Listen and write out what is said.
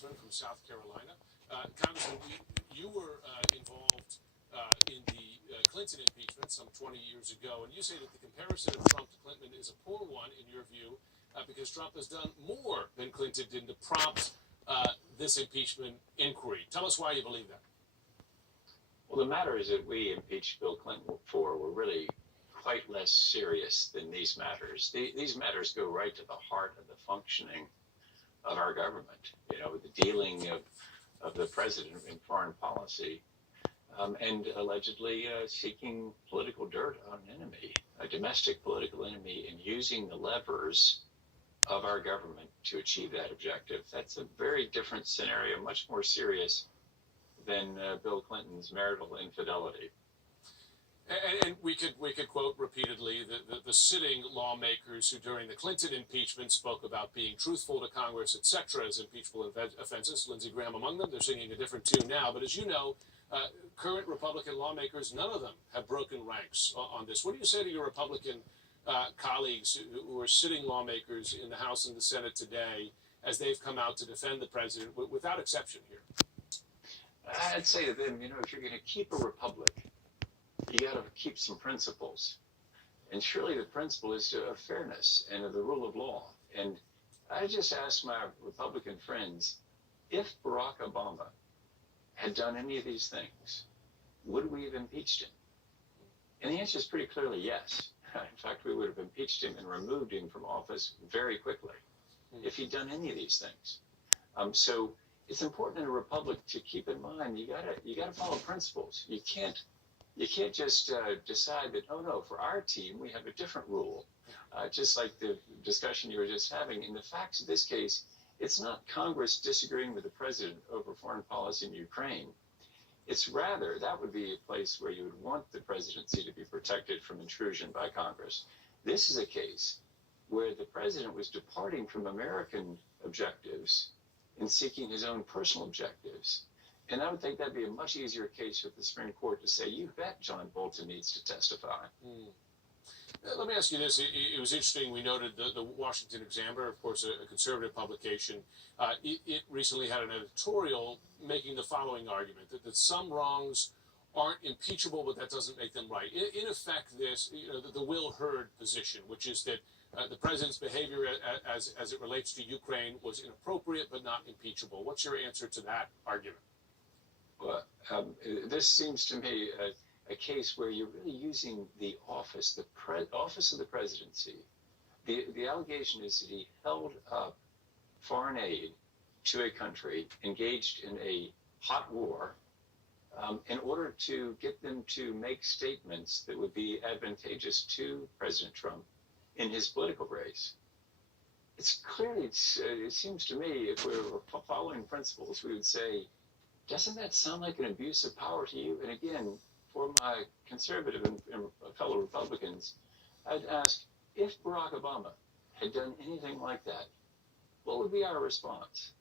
from South Carolina. Congressman, you were involved in the Clinton impeachment some 20 years ago, and you say that the comparison of Trump to Clinton is a poor one in your view because Trump has done more than Clinton did to prompt this impeachment inquiry. Tell us why you believe that. Well, the matters that we impeached Bill Clinton for were really quite less serious than these matters. These matters go right to the heart of the functioning of our government, the dealing of the president in foreign policy, and allegedly seeking political dirt on an enemy, a domestic political enemy, and using the levers of our government to achieve that objective. That's a very different scenario, much more serious than Bill Clinton's marital infidelity. And we could quote repeatedly the sitting lawmakers who during the Clinton impeachment spoke about being truthful to Congress, etc., as impeachable offenses, Lindsey Graham among them. They're singing a different tune now. But as you know, current Republican lawmakers, none of them have broken ranks on this. What do you say to your Republican colleagues who are sitting lawmakers in the House and the Senate today as they've come out to defend the president without exception here? I'd say to them, if you're going to keep a republic, you got to keep some principles. And surely the principle is of fairness and of the rule of law. And I just asked my Republican friends, if Barack Obama had done any of these things, would we have impeached him? And the answer is pretty clearly yes. In fact, we would have impeached him and removed him from office very quickly if he'd done any of these things. So it's important in a republic to keep in mind you gotta follow principles. You can't just decide that, oh no, for our team we have a different rule. Just like the discussion you were just having. In the facts of this case, it's not Congress disagreeing with the president over foreign policy in Ukraine. It's rather, that would be a place where you would want the presidency to be protected from intrusion by Congress. This is a case where the president was departing from American objectives and seeking his own personal objectives. And I would think that'd be a much easier case with the Supreme Court to say, you bet John Bolton needs to testify. Let me ask you this. It was interesting. We noted the Washington Examiner, of course, a conservative publication. It recently had an editorial making the following argument, that some wrongs aren't impeachable, but that doesn't make them right. In effect, the Will Hurd position, which is that the president's behavior as it relates to Ukraine was inappropriate, but not impeachable. What's your answer to that argument? Well, this seems to me a case where you're really using the office, office of the presidency. The allegation is that he held up foreign aid to a country engaged in a hot war in order to get them to make statements that would be advantageous to President Trump in his political race. It's clearly, it seems to me, if we were following principles, we would say, doesn't that sound like an abuse of power to you? And again, for my conservative and fellow Republicans, I'd ask, if Barack Obama had done anything like that, what would be our response?